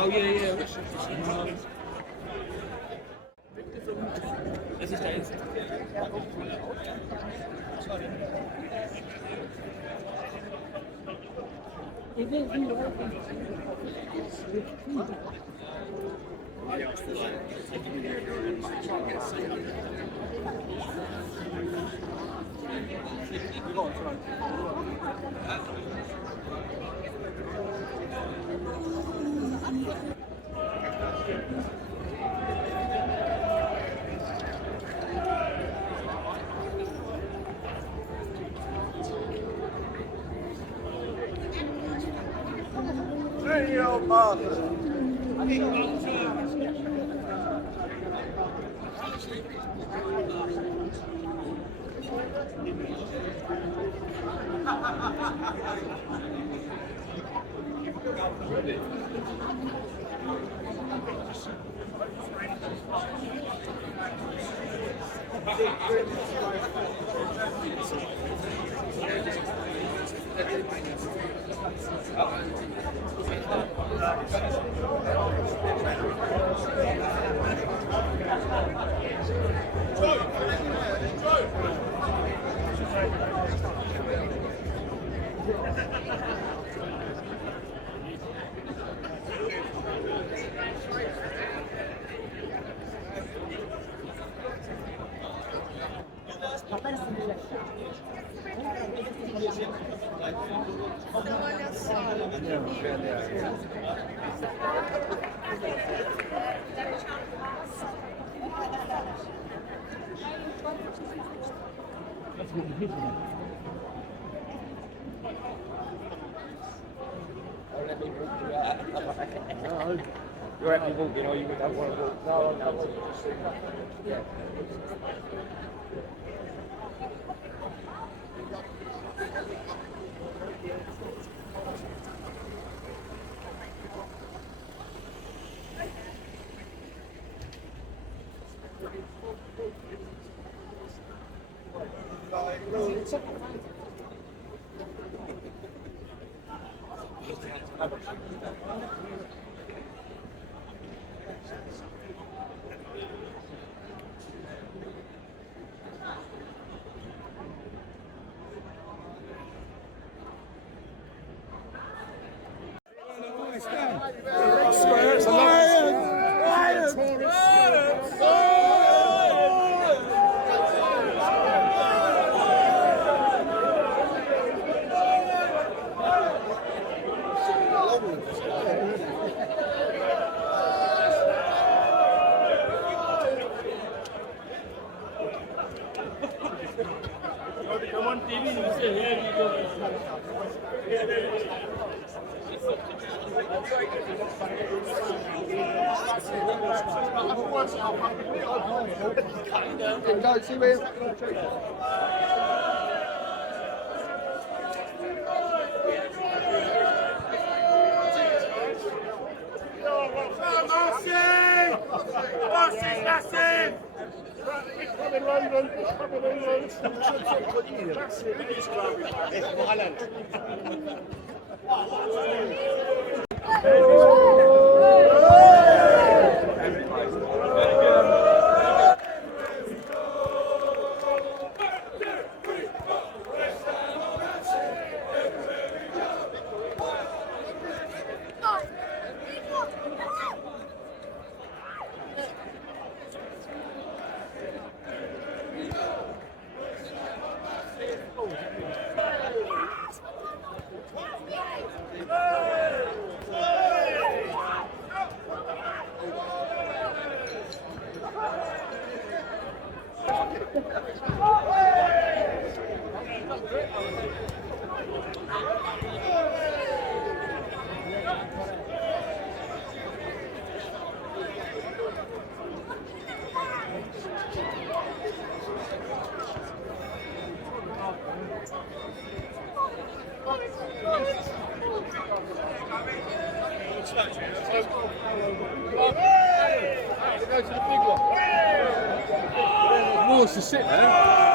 Oh yeah. Das ist der Ernst. You're actually walking, or you would have one of those. No. Yeah. More to sit there.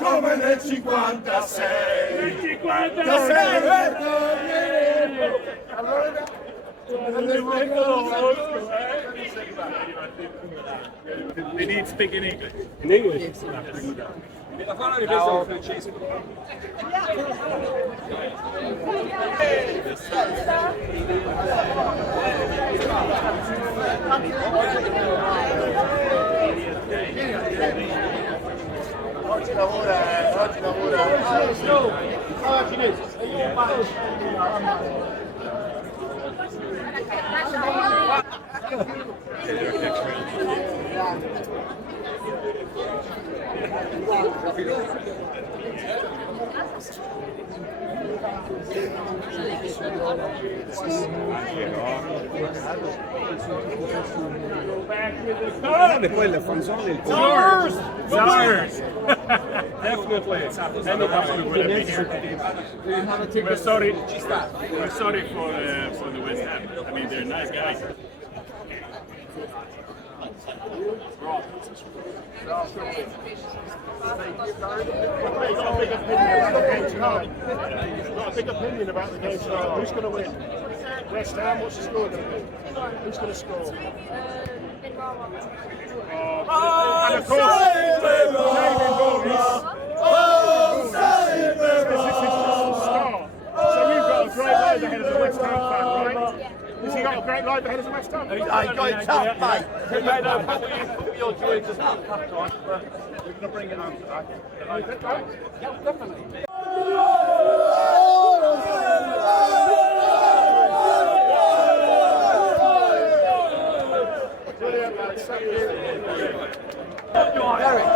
Come nel 56 They need to speak in English. In English? Oggi lavora. E poi le fanzone il Czars! Definitely. Any company would have been here. We're sorry for the West Ham. I mean, they're nice guys. Got a big opinion about the game tonight. Who's going to win? West Ham, what's the score going to be? Who's going to score? And of course, David Bowie. So you've got a great load ahead of the West Ham fan, right? Has he got a side ahead as West Ham. I got it tough, mate. Put your joy just not cut on, but we're going to bring it home today. Yeah, definitely. Brilliant, lads. Thank you. Derek.